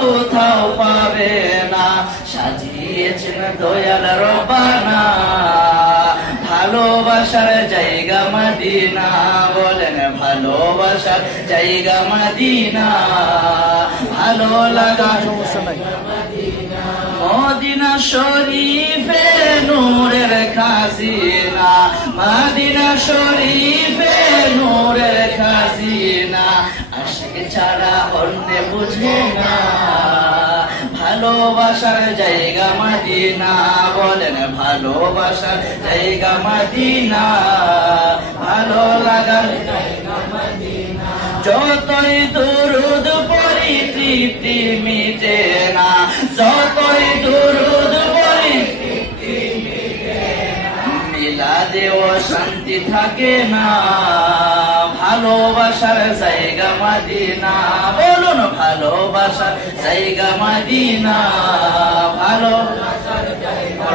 কোথাও পাবে না, সাজিয়েছেন দয়াল রব্বানা। ভালোবাসার জায়গা মদিনা, বলেন ভালোবাসার জায়গা মদিনা। ভালো লাগা মদিনা শরীফে নূরের খাজিনা, মদিনা শরীফে নূরের খাজিনা। আশিক ছাড়া অন্য বুঝে না, ভালোবাসার জায়গা মদিনা, বলেন ভালোবাসার জায়গা মদিনা। ভালো লাগার জায়গা মদিনা। যতই দুরুদ পড়ি তৃপ্তি মিটে না, যতই দুরুদ পড়ি তৃপ্তি মিটে না। মিলাদেও শান্তি থাকে না, ভালোবাসার জায়গা মদিনা, বলুন ভালোবাসার জায়গা মদিনা। ভালোবাসার জায়গা